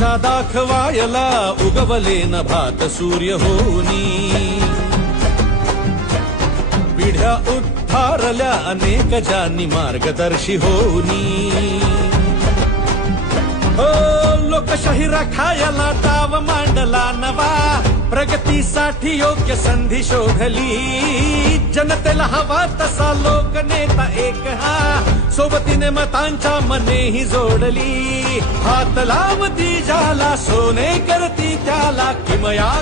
दिशा दाखवायला उगवले न भात सूर्य होनी, पिढ्या उद्धारल्या अनेक ज्यांनी मार्गदर्शी होनी, लोकशाही राखायला डाव मांडला नवा, प्रगतीसाठी योग्य संधी शोधली, जनतेला हवा तसा लोकनेता एक हा, सोबतीने मतांच्या मनेही जोडली, हात लावती ज्याला सोने करती त्याला किमया